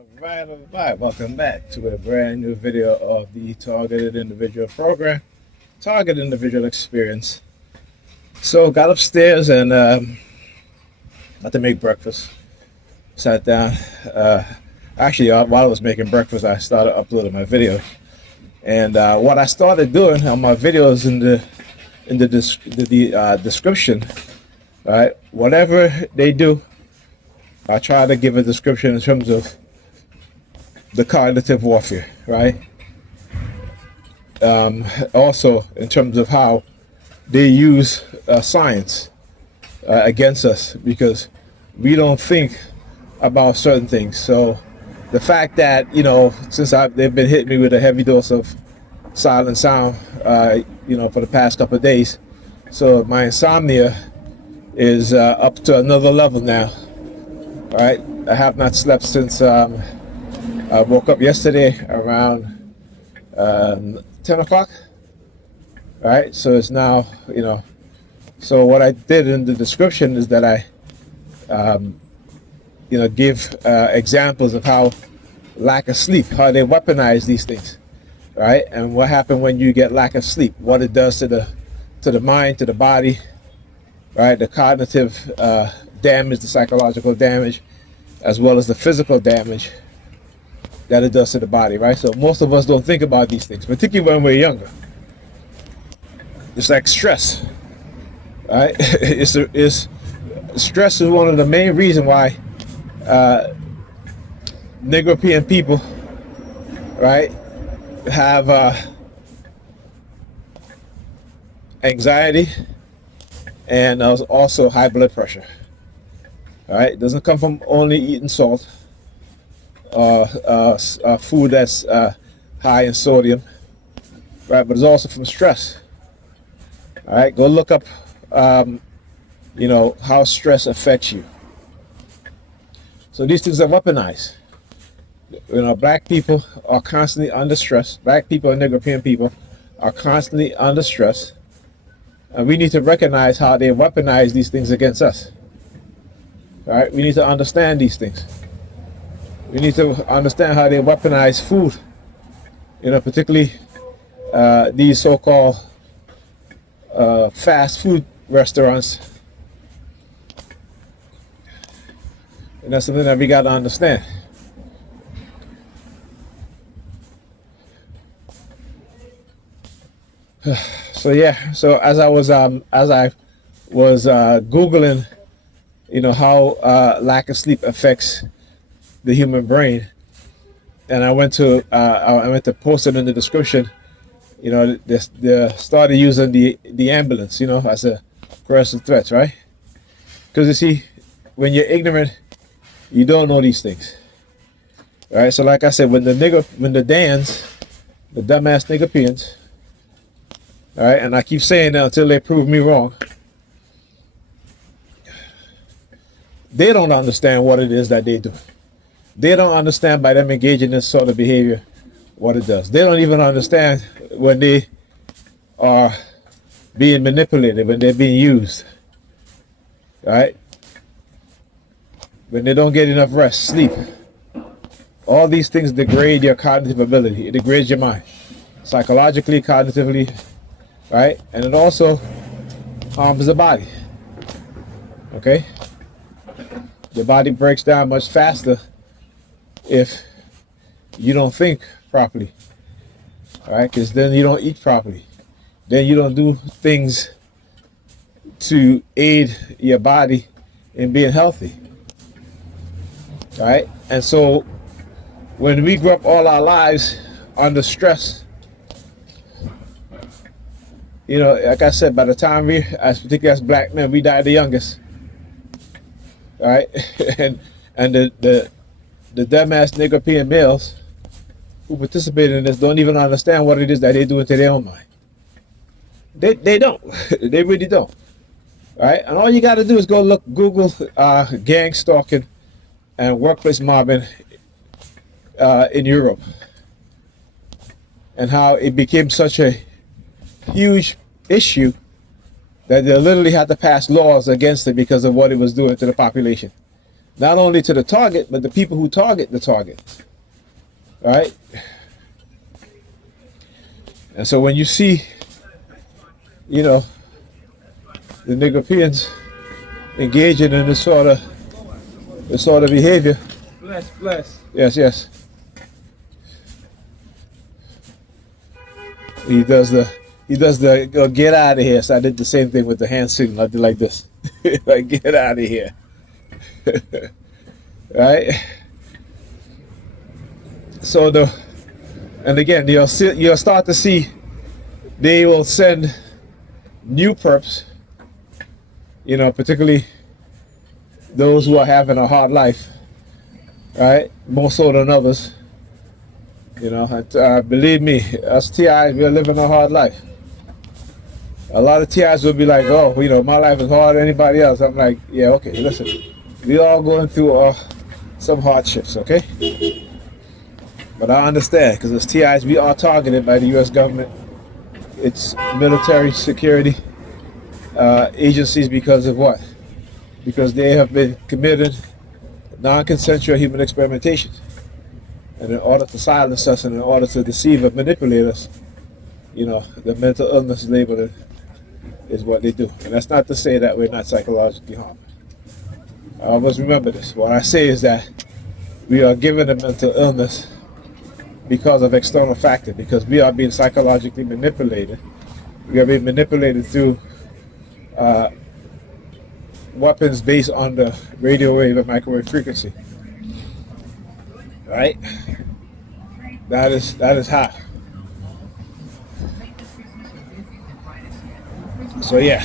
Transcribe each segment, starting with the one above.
All right. Welcome back to a brand new video of the Targeted Individual Program, Targeted Individual Experience. So, got upstairs and had to make breakfast. Sat down. While I was making breakfast, I started uploading my video. And what I started doing on my videos in the description, right? Whatever they do, I try to give a description in terms of the cognitive warfare, right? Also, in terms of how they use science against us, because we don't think about certain things. So the fact that, since they've been hitting me with a heavy dose of silent sound, for the past couple of days, so my insomnia is up to another level now. All right, I have not slept since I woke up yesterday around 10 o'clock. All right, so it's now, so what I did in the description is that I, give examples of how lack of sleep, how they weaponize these things, right? And what happened when you get lack of sleep, what it does to the mind, to the body, right? The cognitive damage, the psychological damage, as well as the physical damage that it does to the body, right? So most of us don't think about these things, particularly when we're younger. It's like stress, right? Stress is one of the main reasons why Negro people, right, have anxiety and also high blood pressure. All right, it doesn't come from only eating salt, food that's high in sodium, right? But it's also from stress. All right, go look up, how stress affects you. So these things are weaponized. Black people are constantly under stress. Black people and Negro people are constantly under stress, and we need to recognize how they weaponize these things against us. All right, we need to understand these things. We need to understand how they weaponize food, particularly these so-called fast food restaurants. And that's something that we got to understand. So as I was Googling, how lack of sleep affects the human brain, and I went to post it in the description. They started using the ambulance, as a coercive threat, right? Because you see, when you're ignorant, you don't know these things, right? So like I said, when the Dans, the dumbass Nigerians, all right, and I keep saying that until they prove me wrong, they don't understand what it is that they do. They don't understand by them engaging in this sort of behavior what it does. They don't even understand when they are being manipulated, when they're being used, right? When they don't get enough rest, sleep. All these things degrade your cognitive ability. It degrades your mind, psychologically, cognitively, right? And it also harms the body, okay? The body breaks down much faster if you don't think properly, all right? Because then you don't eat properly. Then you don't do things to aid your body in being healthy, all right? And so when we grew up all our lives under stress, like I said, by the time particularly as black men, we died the youngest, all right? and the dumbass Negro males who participate in this don't even understand what it is that they do into their own mind. They don't. They really don't. All right? And all you got to do is Google gang stalking and workplace mobbing in Europe, and how it became such a huge issue that they literally had to pass laws against it because of what it was doing to the population. not only to the target, but the people who target the target. Right? And so when you see, you know, the Nigerians engaging in this sort of behavior. Bless. Yes. He does the get out of here. So I did the same thing with the hand signal. I did like this. Like, get out of here. Right? So and again, you'll start to see they will send new perps, you know, particularly those who are having a hard life, right? More so than others. You know, believe me, us TIs, we're living a hard life. A lot of TIs will be like, oh, you know, my life is hard than anybody else. I'm like, yeah, okay, listen, we all going through some hardships, okay? But I understand, because as TIs, we are targeted by the U.S. government, its military security agencies, because of what? Because they have been committed non-consensual human experimentation. And in order to silence us and in order to deceive and manipulate us, you know, the mental illness label is what they do. And that's not to say that we're not psychologically harmed. I always remember this. What I say is that we are given a mental illness because of external factors, because we are being psychologically manipulated. We are being manipulated through weapons based on the radio wave and microwave frequency. Right? That is hot. So yeah.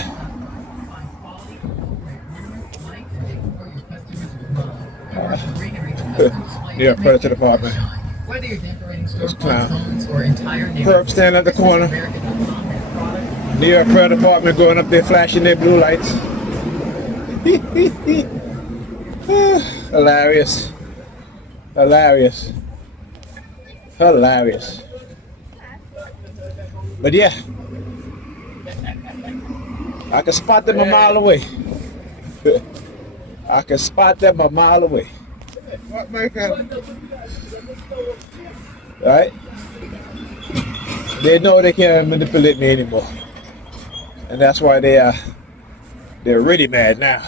Yeah, Predator Department. This clown. Perp stand at the corner. New York Predator Department going up there flashing their blue lights. Hilarious. But yeah, I can spot them a mile away. I can spot them a mile away. Right? They know they can't manipulate me anymore, and that's why they're really mad now.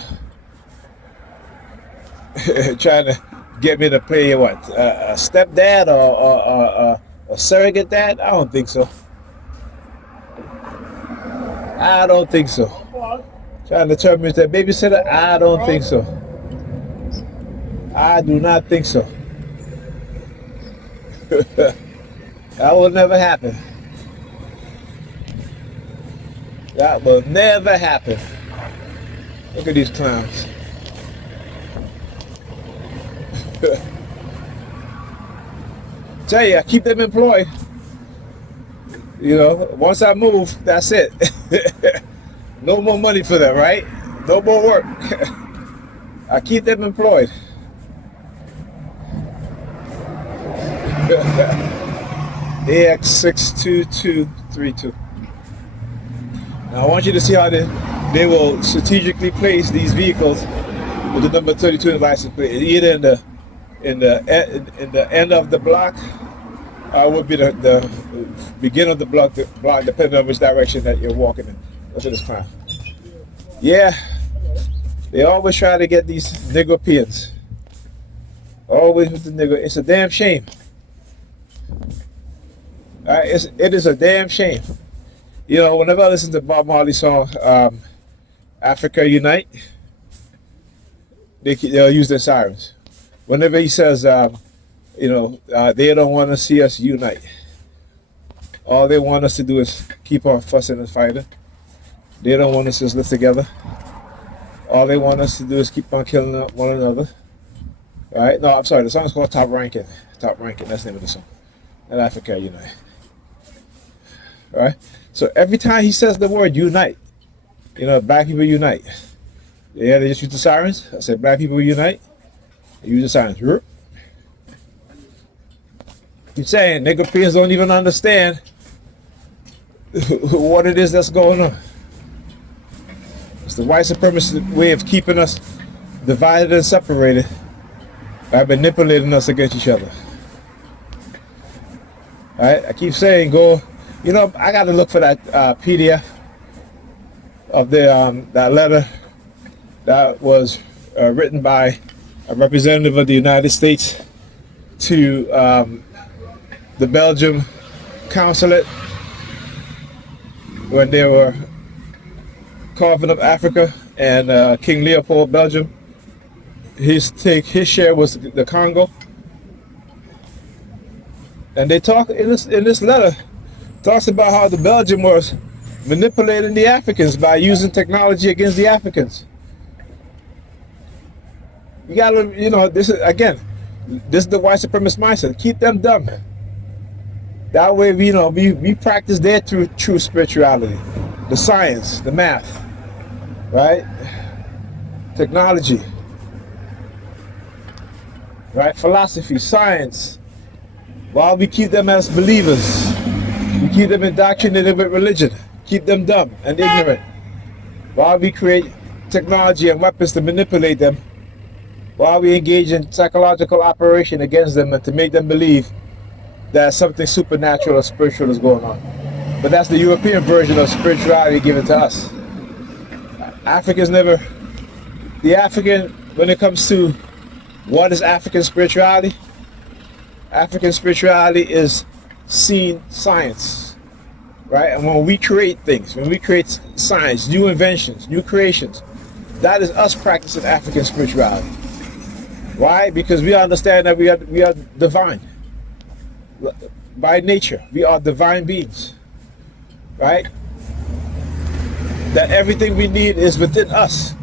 Trying to get me to play what? A stepdad or a surrogate dad? I don't think so. Trying to turn me into a babysitter? I don't think so. I do not think so. That will never happen. That will never happen. Look at these clowns. Tell you, I keep them employed. You know, once I move, that's it. No more money for them, right? No more work. I keep them employed. AX62232. Now I want you to see how they will strategically place these vehicles with the number 32 in license plate, either in the end of the block, would be the beginning of the block, depending on which direction that you're walking in. Look at this clown. Yeah, they always try to get these Nigerians. Always with the nigger. It's a damn shame. It is a damn shame. You know, whenever I listen to Bob Marley's song, Africa Unite, they'll use their sirens. Whenever he says, you know, they don't want to see us unite. All they want us to do is keep on fussing and fighting. They don't want us to live together. All they want us to do is keep on killing one another. Right? No, I'm sorry. The song's called Top Ranking. Top Ranking. That's the name of the song. And Africa Unite. Right? So every time he says the word unite, you know, black people unite. Yeah, they just use the sirens. I said, black people unite. They use the sirens. Keep saying, Nigerians don't even understand what it is that's going on. It's the white supremacist way of keeping us divided and separated by manipulating us against each other. All right, I keep saying go. You know, I got to look for that PDF of the that letter that was written by a representative of the United States to the Belgium consulate when they were carving up Africa, and King Leopold, Belgium, his share was the Congo. And they talk in this letter, talks about how the Belgium was manipulating the Africans by using technology against the Africans. You gotta, you know, this is the white supremacist mindset. Keep them dumb. That way, we practice their true spirituality, the science, the math, right? Technology, right? Philosophy, science. While we keep them as believers, we keep them indoctrinated with religion, keep them dumb and ignorant. While we create technology and weapons to manipulate them, while we engage in psychological operation against them and to make them believe that something supernatural or spiritual is going on. But that's the European version of spirituality given to us. Africans never, the African, when it comes to what is African spirituality is seen science, right? And when we create things, when we create science, new inventions, new creations, that is us practicing African spirituality. Why? Because we understand that we are divine. By nature, we are divine beings, right? That everything we need is within us,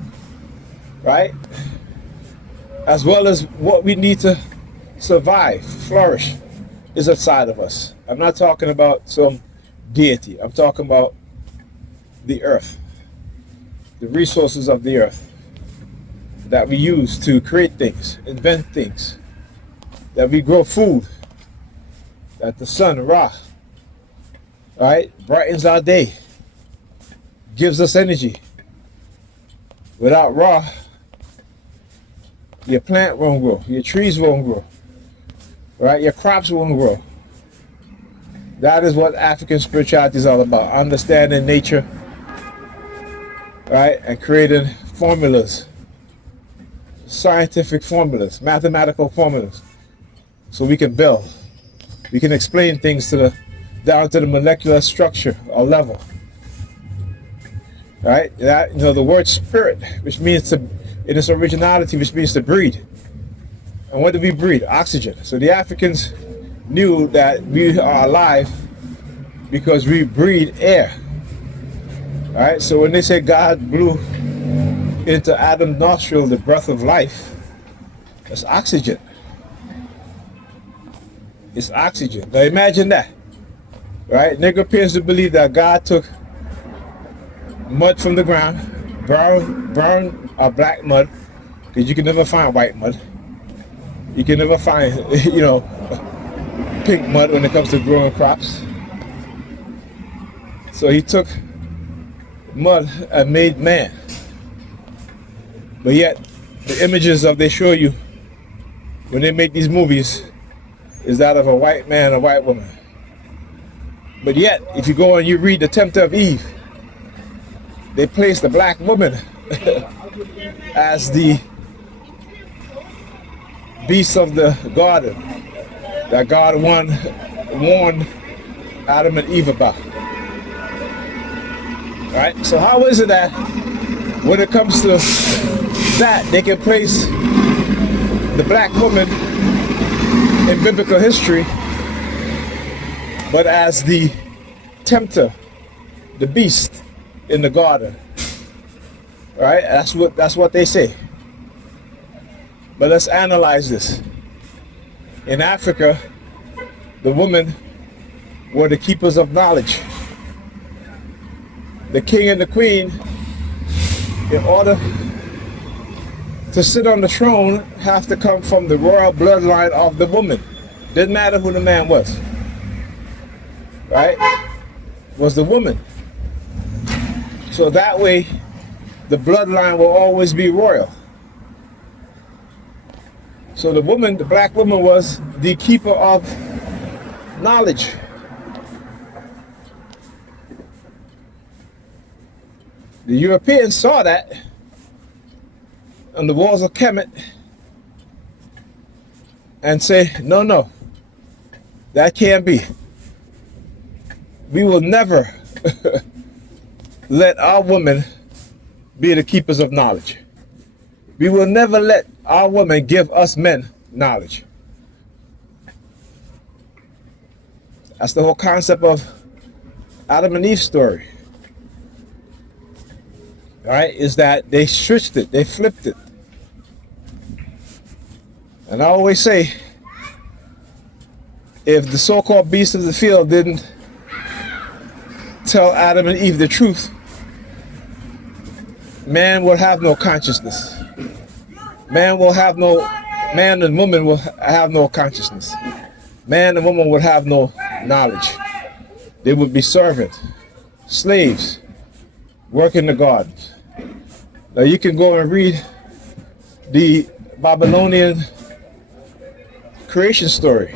right? As well as what we need to survive, flourish, is outside of us. I'm not talking about some deity. I'm talking about the earth, the resources of the earth that we use to create things, invent things, that we grow food, that the sun, Ra, right, brightens our day, gives us energy. Without Ra, your plant won't grow, your trees won't grow, right, your crops won't grow. That is what African spirituality is all about, understanding nature, right, and creating formulas, scientific formulas, mathematical formulas, so we can build. We can explain things down to the molecular structure or level, right? That, the word spirit, which means to, in its originality, which means to breathe. And what do we breathe? Oxygen. So the Africans knew that we are alive because we breathe air, right? So when they say God blew into Adam's nostril the breath of life, that's oxygen. It's oxygen. Now imagine that, right? Negro appears to believe that God took mud from the ground, brown or black mud, because you can never find white mud. You can never find, pink mud when it comes to growing crops. So he took mud and made man. But yet, the images they show you when they make these movies is that of a white man, a white woman. But yet, if you go and you read The Tempter of Eve, they place the black woman as the beast of the garden that God warned Adam and Eve about. Right? So how is it that when it comes to that, they can place the black woman in biblical history, but as the tempter, the beast in the garden, right? That's what they say. But let's analyze this. In Africa, the women were the keepers of knowledge. The king and the queen, in order to sit on the throne, have to come from the royal bloodline of the woman. Didn't matter who the man was, right? Was the woman. So that way, the bloodline will always be royal. So the woman, the black woman, was the keeper of knowledge. The Europeans saw that on the walls of Kemet and say, no, no, that can't be. We will never let our women be the keepers of knowledge. We will never let our women give us men knowledge. That's the whole concept of Adam and Eve's story. All right, is that they switched it, they flipped it. And I always say, if the so-called beasts of the field didn't tell Adam and Eve the truth, man will have no consciousness. Man and woman will have no consciousness. Man and woman would have no knowledge. They would be servants, slaves, work in the gardens. Now you can go and read the Babylonian creation story.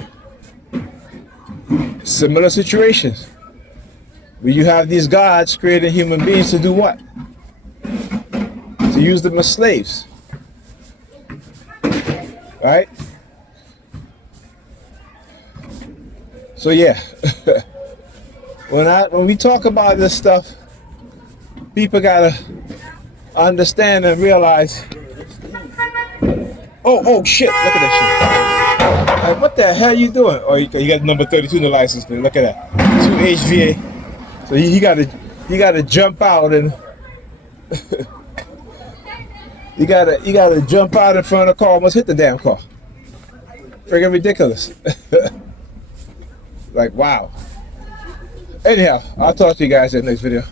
Similar situations where you have these gods creating human beings to do what? To use them as slaves. Right? So yeah, when we talk about this stuff, people gotta understand and realize. Oh shit! Look at that shit. Like, what the hell you doing? Oh, you got number 32 in the license plate. Look at that. 2 HVA. So he gotta jump out and you gotta jump out in front of the car, almost hit the damn car. Freaking ridiculous. Like, wow. Anyhow, I'll talk to you guys in the next video.